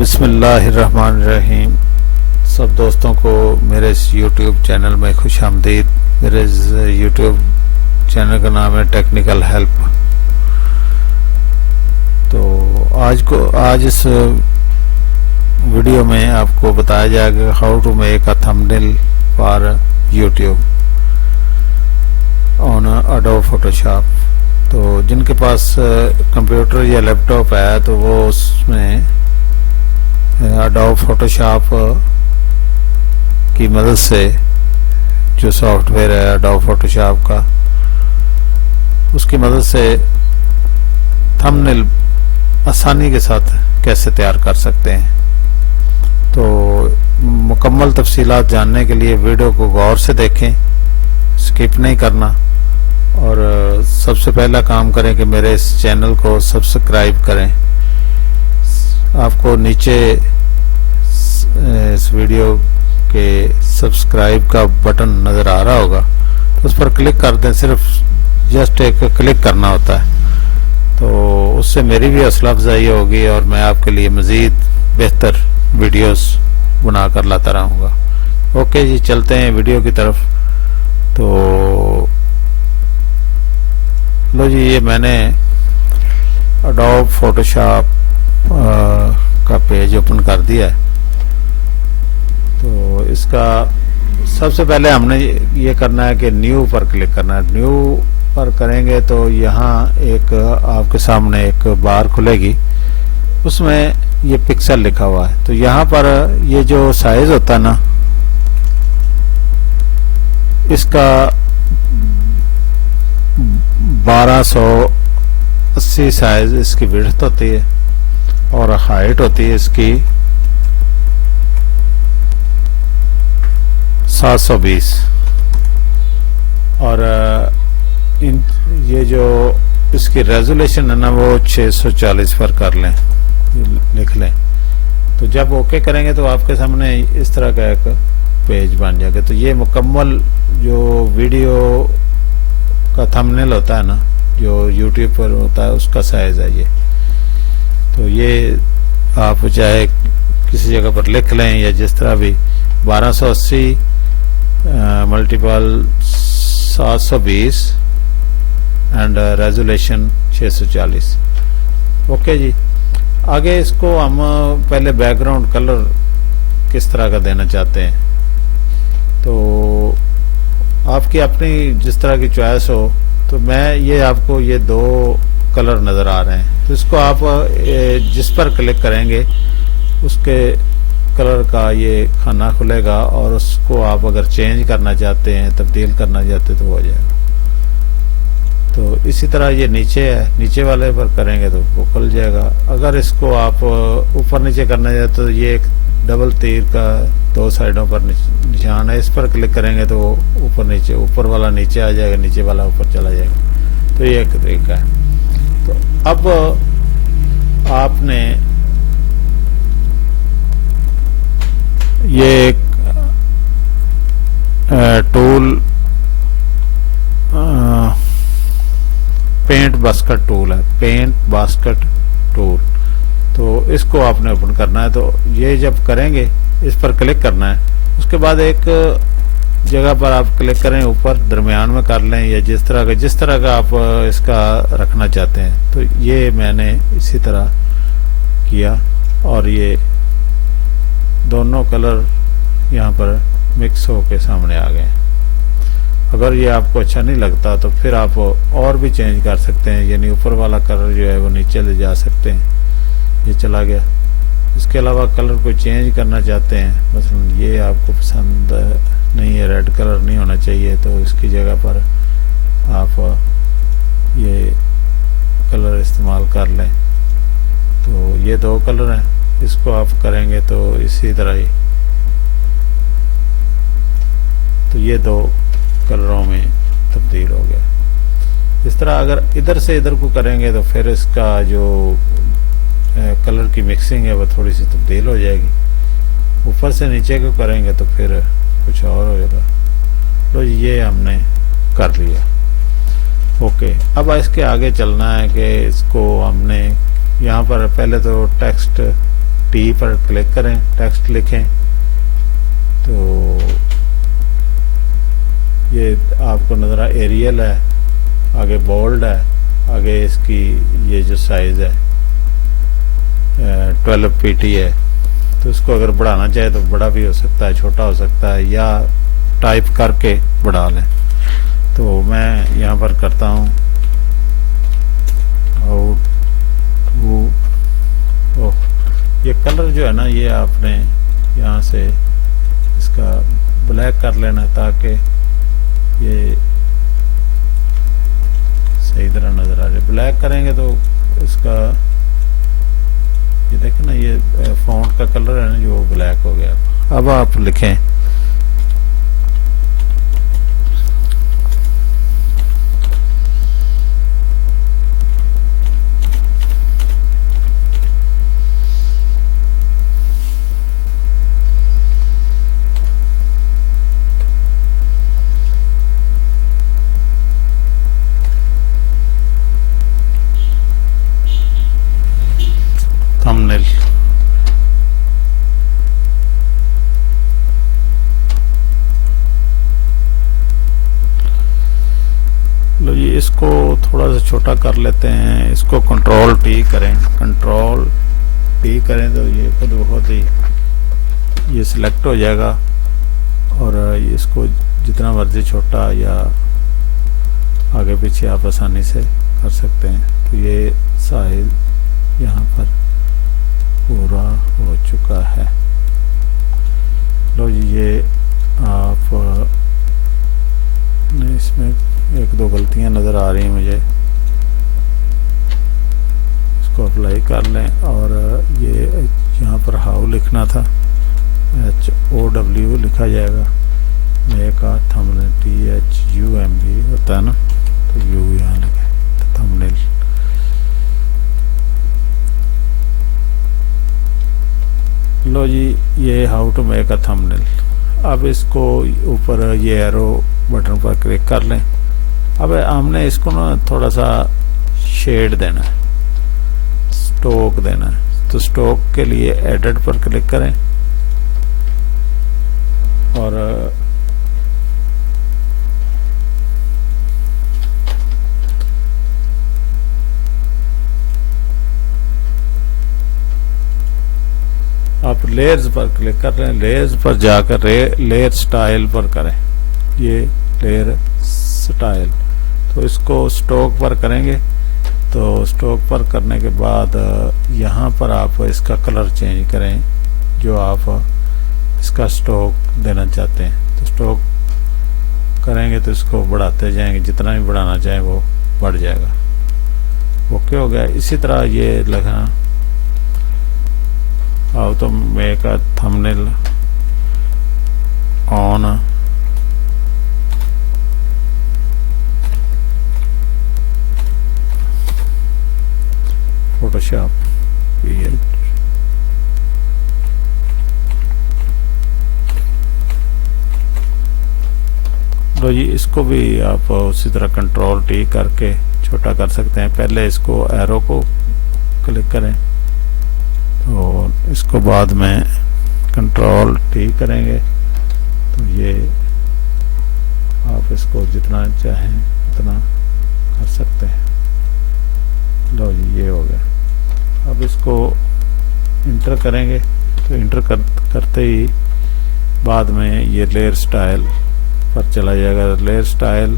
बिस्मिल्लाहिर्रहमानिर्रहीम। सब दोस्तों को मेरे इस YouTube चैनल में खुश आमदीद। मेरे इस YouTube चैनल का नाम है टेक्निकल हेल्प। तो आज इस वीडियो में आपको बताया जाएगा how to make a thumbnail for YouTube on Adobe Photoshop. तो जिनके पास कंप्यूटर या लैपटॉप है तो वो उसमें एडोब फोटोशॉप की मदद से, जो सॉफ्टवेयर है एडोब फोटोशॉप का, उसकी मदद से थंबनेल आसानी के साथ कैसे तैयार कर सकते हैं। तो मुकम्मल तफसीलात जानने के लिए वीडियो को गौर से देखें, स्किप नहीं करना। और सबसे पहला काम करें कि मेरे इस चैनल को सब्सक्राइब करें। आपको नीचे इस वीडियो के सब्सक्राइब का बटन नज़र आ रहा होगा, तो उस पर क्लिक कर दें। सिर्फ जस्ट एक क्लिक करना होता है, तो उससे मेरी भी हौसला अफजाई होगी और मैं आपके लिए मज़ीद बेहतर वीडियोस बनाकर लाता रहूँगा। ओके जी, चलते हैं वीडियो की तरफ। तो लो जी, ये मैंने एडोब फोटोशॉप का पेज ओपन कर दिया है। तो इसका सबसे पहले हमने ये करना है कि न्यू पर क्लिक करना है। न्यू पर करेंगे तो यहाँ एक आपके सामने एक बार खुलेगी, उसमें ये पिक्सल लिखा हुआ है। तो यहाँ पर ये जो साइज होता है ना, इसका 1280 साइज इसकी विड्थ होती है और हाइट होती है इसकी 720। और ये जो इसकी रेजोल्यूशन है ना, वो 640 पर कर लें, लिख लें। तो जब ओके करेंगे तो आपके सामने इस तरह का एक पेज बन जाएगा। तो ये मुकम्मल जो वीडियो का थंबनेल होता है ना, जो YouTube पर होता है, उसका साइज है ये। तो ये आप चाहे किसी जगह पर लिख लें या जिस तरह भी, 1280 मल्टीपल 720 एंड रेजोल्यूशन 640। ओके जी, आगे इसको हम पहले बैकग्राउंड कलर किस तरह का देना चाहते हैं। तो आपकी अपनी जिस तरह की चॉइस हो। तो मैं ये आपको ये दो कलर नज़र आ रहे हैं, तो इसको आप जिस पर क्लिक करेंगे उसके कलर का ये खाना खुलेगा, और उसको आप अगर चेंज करना चाहते हैं, तब्दील करना चाहते हैं, तो हो जाएगा। तो इसी तरह ये नीचे है, नीचे वाले पर करेंगे तो वो खुल जाएगा। अगर इसको आप ऊपर नीचे करना चाहते तो ये एक डबल तीर का दो साइडों पर निशान है, इस पर क्लिक करेंगे तो ऊपर नीचे, ऊपर वाला नीचे आ जाएगा, नीचे वाला ऊपर चला जाएगा। तो ये एक तरीका है। तो अब आपने ये एक टूल पेंट बास्केट टूल है, पेंट बास्केट टूल। तो इसको आपने ओपन करना है। तो ये जब करेंगे, इस पर क्लिक करना है। उसके बाद एक जगह पर आप क्लिक करें, ऊपर दरमियान में कर लें, या जिस तरह का आप इसका रखना चाहते हैं। तो ये मैंने इसी तरह किया और ये दोनों कलर यहाँ पर मिक्स होके सामने आ गए। अगर ये आपको अच्छा नहीं लगता तो फिर आप और भी चेंज कर सकते हैं, यानी ऊपर वाला कलर जो है वो नीचे ले जा सकते हैं। ये चला गया। इसके अलावा कलर को चेंज करना चाहते हैं, मसलन ये आपको पसंद नहीं है, रेड कलर नहीं होना चाहिए, तो इसकी जगह पर आप ये कलर इस्तेमाल कर लें। तो ये दो कलर हैं, इसको आप करेंगे तो इसी तरह ही, तो ये दो कलरों में तब्दील हो गया। इस तरह अगर इधर से इधर को करेंगे तो फिर इसका जो कलर की मिक्सिंग है वो थोड़ी सी तब्दील हो जाएगी। ऊपर से नीचे को करेंगे तो फिर कुछ और हो जाएगा। तो ये हमने कर लिया। ओके, अब इसके आगे चलना है कि इसको हमने यहाँ पर पहले तो टेक्स्ट टी पर क्लिक करें, टेक्स्ट लिखें तो ये आपको नज़र एरियल है, आगे बोल्ड है, आगे इसकी ये जो साइज़ है 12 pT है, तो इसको अगर बढ़ाना चाहे तो बड़ा भी हो सकता है, छोटा हो सकता है, या टाइप करके बढ़ा लें। तो मैं यहाँ पर करता हूँ ये कलर जो है ना, ये आपने यहाँ से इसका ब्लैक कर लेना ताकि ये सही तरह नज़र आ जाए। ब्लैक करेंगे तो इसका ये देखें ना, ये फॉन्ट का कलर है ना जो ब्लैक हो गया। अब आप लिखें थंबनेल। लो जी, इसको थोड़ा सा छोटा कर लेते हैं, इसको कंट्रोल टी करें, कंट्रोल टी करें तो ये खुद बहुत ही ये सिलेक्ट हो जाएगा और इसको जितना मर्जी छोटा या आगे पीछे आप आसानी से कर सकते हैं। तो ये साइज यहाँ पर पूरा हो चुका है। लो जी, ये आप इसमें एक दो गलतियां नज़र आ रही हैं मुझे, इसको अप्लाई कर लें और ये यहाँ पर हाउ लिखना था, HOW लिखा जाएगा, मेक अ थंबनेल, THUMB होता है ना, तो यू यहाँ लिखे थंबनेल। लो जी, ये how to make a thumbnail. अब इसको ऊपर ये एरो बटन पर क्लिक कर लें। अब हमने इसको ना थोड़ा सा शेड देना है, स्ट्रोक देना है। तो स्ट्रोक के लिए एडिट पर क्लिक करें और आप लेयर्स पर क्लिक कर रहे हैं, लेयर्स पर जाकर लेयर स्टाइल पर करें, ये लेयर स्टाइल। तो इसको स्ट्रोक पर करेंगे, तो स्ट्रोक पर करने के बाद यहाँ पर आप इसका कलर चेंज करें जो आप इसका स्ट्रोक देना चाहते हैं। तो स्ट्रोक करेंगे तो इसको बढ़ाते जाएंगे, जितना भी बढ़ाना चाहें वो बढ़ जाएगा। ओके हो गया। इसी तरह ये लिखना how to make a thumbnail on Photoshop PH। तो जी, इसको भी आप उसी तरह कंट्रोल टी करके छोटा कर सकते हैं। पहले इसको एरो को क्लिक करें, तो इसको बाद में कंट्रोल टी करेंगे तो ये आप इसको जितना चाहें उतना कर सकते हैं। लो जी, ये हो गया। अब इसको इंटर करेंगे तो इंटर करते ही बाद में ये लेयर स्टाइल पर चला जाएगा। लेयर स्टाइल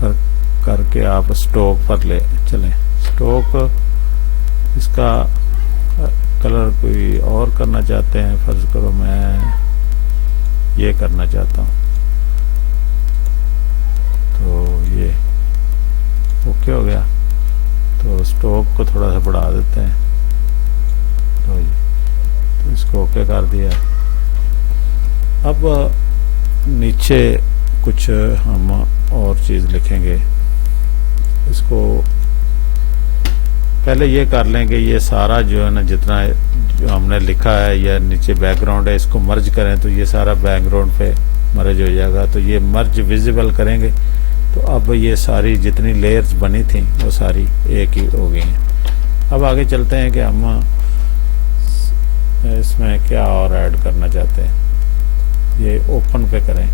पर करके आप स्ट्रोक पर ले चलें। स्ट्रोक इसका कलर कोई और करना चाहते हैं, फर्ज करो मैं ये करना चाहता हूँ, तो ये ओके हो गया। तो स्ट्रोक को थोड़ा सा बढ़ा देते हैं, तो इसको ओके कर दिया। अब नीचे कुछ हम और चीज़ लिखेंगे। इसको पहले ये कर लें कि ये सारा जो है ना, जितना जो हमने लिखा है या नीचे बैकग्राउंड है, इसको मर्ज करें तो ये सारा बैकग्राउंड पे मर्ज हो जाएगा। तो ये मर्ज विजिबल करेंगे तो अब ये सारी जितनी लेयर्स बनी थी वो सारी एक ही हो गई हैं। अब आगे चलते हैं कि हम इसमें क्या और ऐड करना चाहते हैं, ये ओपन पे करें।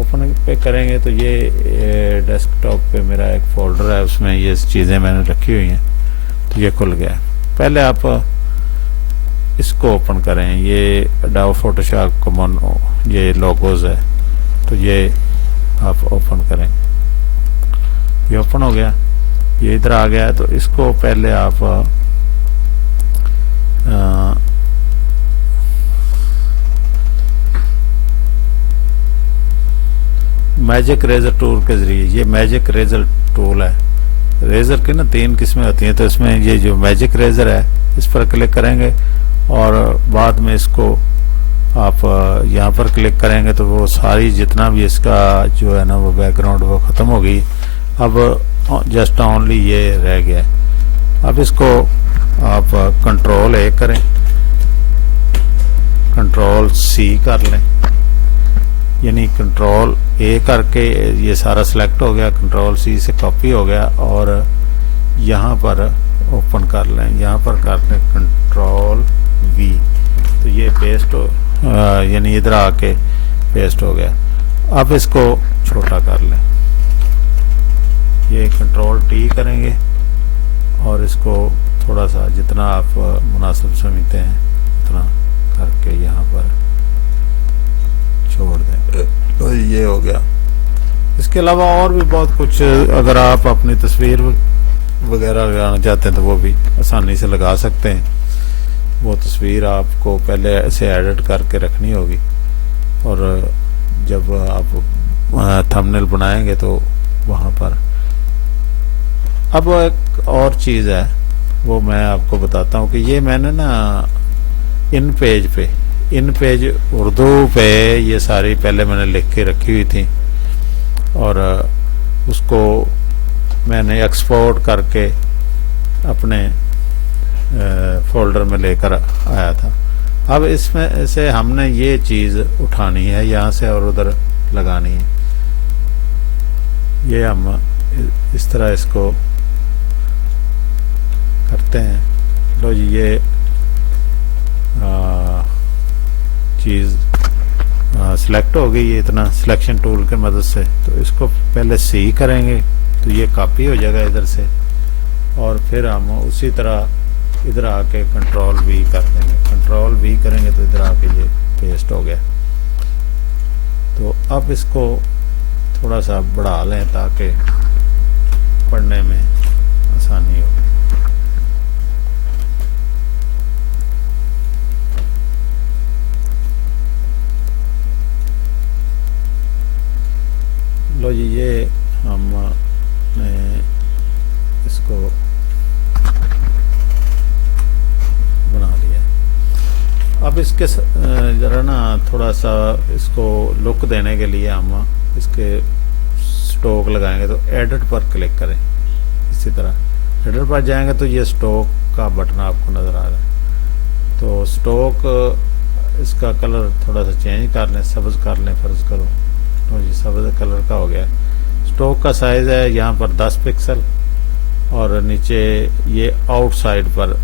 ओपन पे करेंगे तो ये डेस्कटॉप पे मेरा एक फोल्डर है, उसमें ये चीज़ें मैंने रखी हुई हैं, तो ये खुल गया। पहले आप इसको ओपन करें, ये एडोब फोटोशॉप कॉमन ये लोगोज है, तो ये आप ओपन करें। ये ओपन हो गया, ये इधर आ गया है। तो इसको पहले आप मैजिक रेजर टूल के जरिए, ये मैजिक रेजर टूल है, रेजर की ना 3 किस्में होती हैं, तो इसमें ये जो मैजिक रेजर है इस पर क्लिक करेंगे और बाद में इसको आप यहाँ पर क्लिक करेंगे तो वो सारी जितना भी इसका जो है ना वो बैकग्राउंड वो ख़त्म हो गई। अब जस्ट ओनली ये रह गया। अब इसको आप कंट्रोल ए करें, कंट्रोल सी कर लें, यानी कंट्रोल ए करके ये सारा सिलेक्ट हो गया, कंट्रोल सी से कॉपी हो गया और यहाँ पर ओपन कर लें, यहाँ पर कर लें कंट्रोल वी, तो ये पेस्ट हो यानी इधर आके पेस्ट हो गया। अब इसको छोटा कर लें, ये कंट्रोल टी करेंगे और इसको थोड़ा सा जितना आप मुनासिब समझते हैं उतना करके यहाँ पर छोड़ दें, तो ये हो गया। इसके अलावा और भी बहुत कुछ, अगर आप अपनी तस्वीर वगैरह लगाना चाहते हैं तो वो भी आसानी से लगा सकते हैं। वो तस्वीर आपको पहले ऐसे एडिट करके रखनी होगी और जब आप थंबनेल बनाएंगे तो वहाँ पर। अब एक और चीज़ है वो मैं आपको बताता हूँ कि ये मैंने ना इन पेज उर्दू पे ये सारी पहले मैंने लिख के रखी हुई थी और उसको मैंने एक्सपोर्ट करके अपने फोल्डर में लेकर आया था। अब इसमें से हमने ये चीज़ उठानी है, यहाँ से और उधर लगानी है। ये हम इस तरह इसको करते हैं। लो जी, ये चीज़ सिलेक्ट हो गई है इतना सिलेक्शन टूल के मदद से। तो इसको पहले सी करेंगे तो ये कॉपी हो जाएगा इधर से और फिर हम उसी तरह इधर आके कंट्रोल वी कर देंगे। कंट्रोल वी करेंगे तो इधर आके ये पेस्ट हो गया। तो अब इसको थोड़ा सा बढ़ा लें ताकि पढ़ने में आसानी हो। लो जी, ये हमने इसको बना लिया। अब इसके ज़रा ना थोड़ा सा इसको लुक देने के लिए हम इसके स्टोक लगाएंगे। तो एडिट पर क्लिक करें, इसी तरह एडिट पर जाएंगे तो ये स्टोक का बटन आपको नज़र आ रहा है। तो स्टोक इसका कलर थोड़ा सा चेंज कर लें, सब्ज़ कर लें फ़र्ज़ करो, तो ये सब्ज़ कलर का हो गया। स्टोक का साइज़ है यहाँ पर 10 पिक्सल और नीचे ये आउटसाइड पर,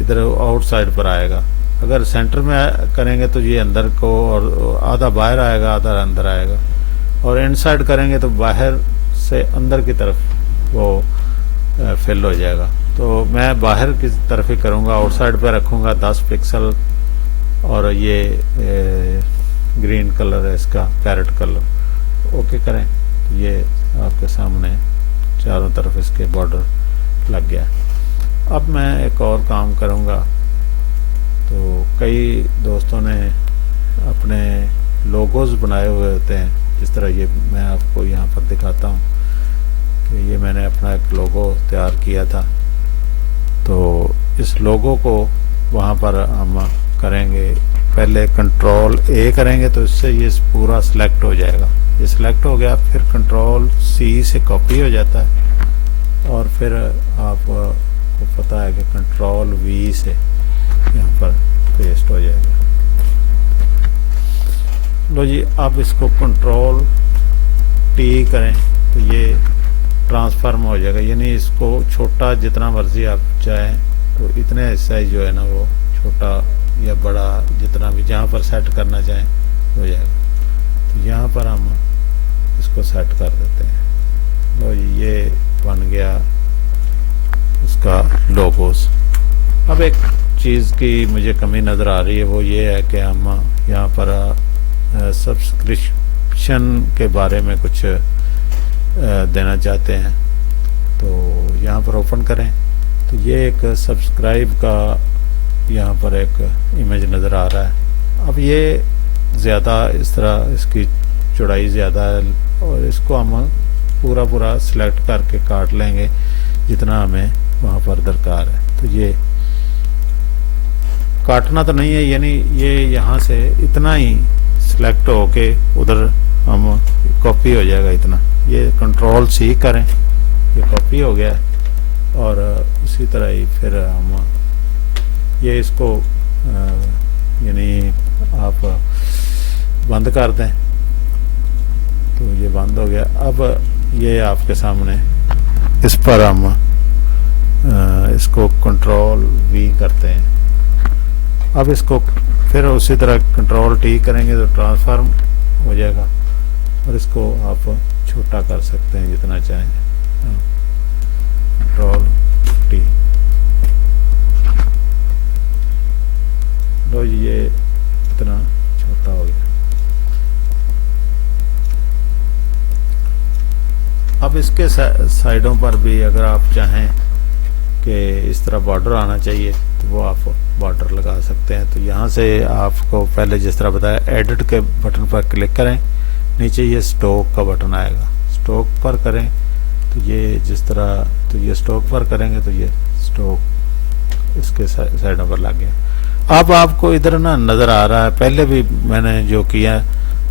इधर आउटसाइड पर आएगा। अगर सेंटर में करेंगे तो ये अंदर को और आधा बाहर आएगा, आधा अंदर आएगा। और इनसाइड करेंगे तो बाहर से अंदर की तरफ वो फिल हो जाएगा। तो मैं बाहर की तरफ ही करूँगा, आउटसाइड पर रखूँगा 10 पिक्सल और ये ग्रीन कलर है इसका, पैरेट कलर। ओके करें तो ये आपके सामने चारों तरफ इसके बॉर्डर लग गया। अब मैं एक और काम करूँगा। तो कई दोस्तों ने अपने लोगोज बनाए हुए होते हैं, जिस तरह ये मैं आपको यहाँ पर दिखाता हूँ कि ये मैंने अपना एक लोगो तैयार किया था। तो इस लोगो को वहाँ पर हम करेंगे, पहले कंट्रोल ए करेंगे तो इससे ये पूरा सिलेक्ट हो जाएगा। ये सिलेक्ट हो गया, फिर कंट्रोल सी से कॉपी हो जाता है और फिर आपको पता है कि कंट्रोल वी से यहाँ पर पेस्ट हो जाएगा। लो जी, अब इसको कंट्रोल टी करें तो ये ट्रांसफॉर्म हो जाएगा, यानी इसको छोटा जितना मर्जी आप चाहें तो इतने हिस्सा जो है ना वो छोटा या बड़ा जितना भी जहाँ पर सेट करना चाहें हो जाएगा। तो यहाँ पर हम इसको सेट कर देते हैं। लो ये बन गया इसका लोगोस। अब एक चीज़ की मुझे कमी नज़र आ रही है, वो ये है कि हम यहाँ पर सब्सक्रिप्शन के बारे में कुछ देना चाहते हैं। तो यहाँ पर ओपन करें तो ये एक सब्सक्राइब का यहाँ पर एक इमेज नज़र आ रहा है। अब ये ज़्यादा इस तरह इसकी चौड़ाई ज़्यादा है और इसको हम पूरा सिलेक्ट करके काट लेंगे जितना हमें वहाँ पर दरकार है। तो ये काटना तो नहीं है, यानी ये यहाँ से इतना ही सिलेक्ट होके उधर हम कॉपी हो जाएगा इतना। ये कंट्रोल सी करें, ये कॉपी हो गया। और इसी तरह ही फिर हम ये इसको यानी आप बंद कर दें तो ये बंद हो गया। अब ये आपके सामने इस पर हम इसको कंट्रोल वी करते हैं। अब इसको फिर उसी तरह कंट्रोल टी करेंगे तो ट्रांसफॉर्म हो जाएगा और इसको आप छोटा कर सकते हैं जितना चाहें। कंट्रोल टी, लो ये इतना छोटा हो गया। अब इसके साइडों पर भी अगर आप चाहें कि इस तरह बॉर्डर आना चाहिए तो वो आप बॉर्डर लगा सकते हैं। तो यहाँ से आपको पहले जिस तरह बताया एडिट के बटन पर क्लिक करें, नीचे ये स्टॉक का बटन आएगा, स्टॉक पर करें तो ये जिस तरह, तो ये स्टॉक पर करेंगे तो ये स्टॉक इसके साइडों पर लग गया। अब आपको इधर ना नज़र आ रहा है, पहले भी मैंने जो किया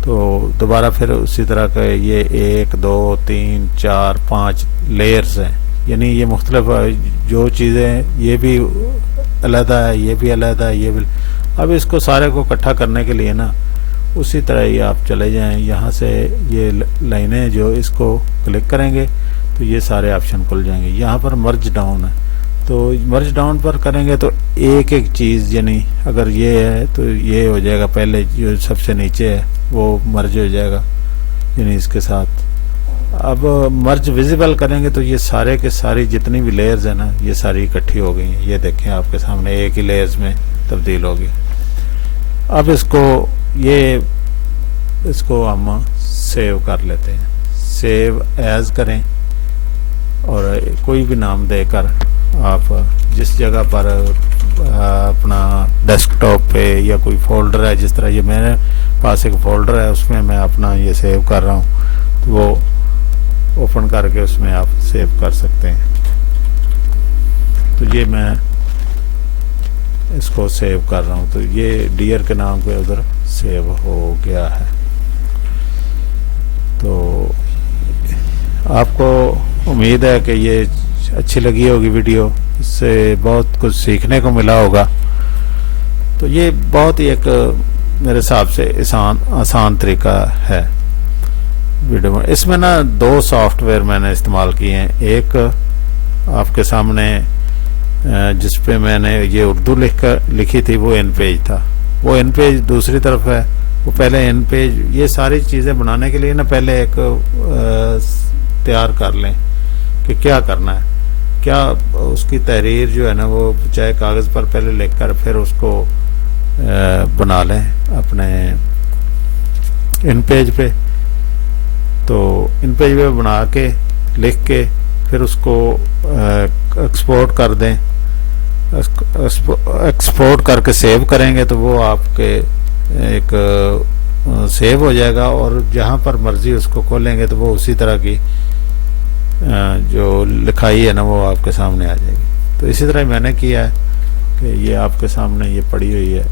तो दोबारा फिर उसी तरह के ये 1 2 3 4 5 लेयर्स हैं, यानी ये मुख्तलिफ जो चीज़ें ये भी अलहदा है, ये भी अलहदा है, ये भी। अब इसको सारे को इकट्ठा करने के लिए ना उसी तरह ही आप चले जाएं, यहाँ से ये लाइनें जो इसको क्लिक करेंगे तो ये सारे ऑप्शन खुल जाएंगे। यहाँ पर मर्ज डाउन है तो मर्ज डाउन पर करेंगे तो एक एक चीज़, यानी अगर ये है तो ये हो जाएगा, पहले जो सबसे नीचे है वो मर्ज हो जाएगा यानी इसके साथ। अब मर्ज विजिबल करेंगे तो ये सारे के सारी जितनी भी लेयर्स है ना ये सारी इकट्ठी हो गई हैं। ये देखें आपके सामने एक ही लेयर्स में तब्दील होगी। अब इसको हम सेव कर लेते हैं, सेव एज करें और कोई भी नाम देकर आप जिस जगह पर अपना डेस्कटॉप पे या कोई फोल्डर है, जिस तरह ये मेरे पास एक फोल्डर है उसमें मैं अपना ये सेव कर रहा हूँ तो वो ओपन करके उसमें आप सेव कर सकते हैं। तो ये मैं इसको सेव कर रहा हूँ तो ये डियर के नाम पे उधर सेव हो गया है। तो आपको उम्मीद है कि ये अच्छी लगी होगी वीडियो, इससे बहुत कुछ सीखने को मिला होगा। तो ये बहुत ही एक मेरे हिसाब से आसान तरीका है वीडियो में। इसमें ना 2 सॉफ्टवेयर मैंने इस्तेमाल किए हैं। एक आपके सामने जिस पे मैंने ये उर्दू लिखी थी वो इन पेज था, वो इन पेज दूसरी तरफ है। वो पहले इन पेज, ये सारी चीज़ें बनाने के लिए ना पहले एक तैयार कर लें कि क्या करना है, क्या उसकी तहरीर जो है ना वो चाहे कागज़ पर पहले लिखकर फिर उसको बना लें अपने इन पेज पे। तो इन पेज पे बना के लिख के फिर उसको एक्सपोर्ट कर दें, एक्सपोर्ट करके सेव करेंगे तो वो आपके एक सेव हो जाएगा और जहाँ पर मर्जी उसको खोलेंगे तो वो उसी तरह की जो लिखाई है ना वो आपके सामने आ जाएगी। तो इसी तरह मैंने किया है कि ये आपके सामने ये पड़ी हुई है।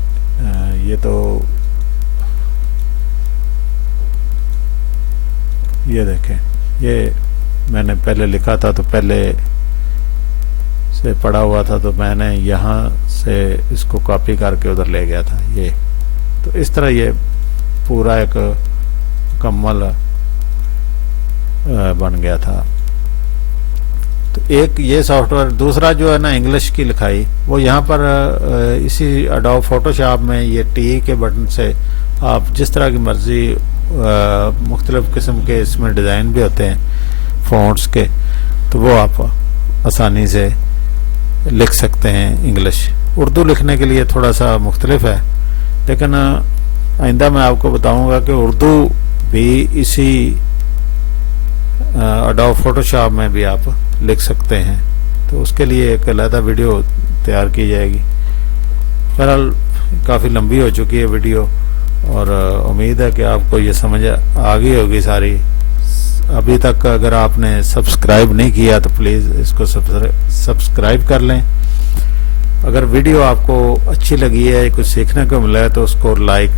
ये तो ये देखें, ये मैंने पहले लिखा था तो पहले से पड़ा हुआ था तो मैंने यहाँ से इसको कॉपी करके उधर ले गया था ये। तो इस तरह ये पूरा एक मुकम्मल बन गया था। तो एक ये सॉफ्टवेयर, दूसरा जो है ना इंग्लिश की लिखाई, वो यहाँ पर इसी एडोब फोटोशॉप में ये टी के बटन से आप जिस तरह की मर्जी मुख्तलिफ किस्म के इसमें डिज़ाइन भी होते हैं फ़ॉन्ट्स के, तो वो आप आसानी से लिख सकते हैं इंग्लिश। उर्दू लिखने के लिए थोड़ा सा मुख्तलिफ है, लेकिन आइंदा मैं आपको बताऊंगा कि उर्दू भी इसी एडोब फोटोशॉप में भी आप लिख सकते हैं, तो उसके लिए एक अलग वीडियो तैयार की जाएगी। बहरहाल काफ़ी लंबी हो चुकी है वीडियो, और उम्मीद है कि आपको ये समझ आ गई होगी सारी। अभी तक अगर आपने सब्सक्राइब नहीं किया तो प्लीज़ इसको सब्सक्राइब कर लें। अगर वीडियो आपको अच्छी लगी है, कुछ सीखने को मिला है, तो उसको लाइक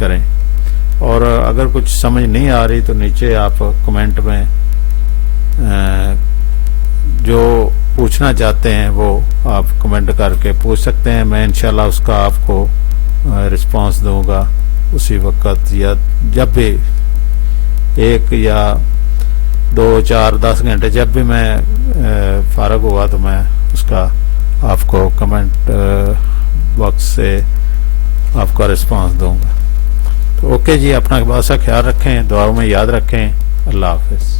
करें, और अगर कुछ समझ नहीं आ रही तो नीचे आप कमेंट में जो पूछना चाहते हैं वो आप कमेंट करके पूछ सकते हैं। मैं इंशाल्लाह उसका आपको रिस्पांस दूंगा उसी वक्त, या जब भी 1 या 2, 4, 10 घंटे जब भी मैं फारग हुआ तो मैं उसका आपको कमेंट बॉक्स से आपका रिस्पांस दूंगा। तो ओके जी, अपना बहुत सा ख्याल रखें, दुआओं में याद रखें। अल्लाह हाफिज़।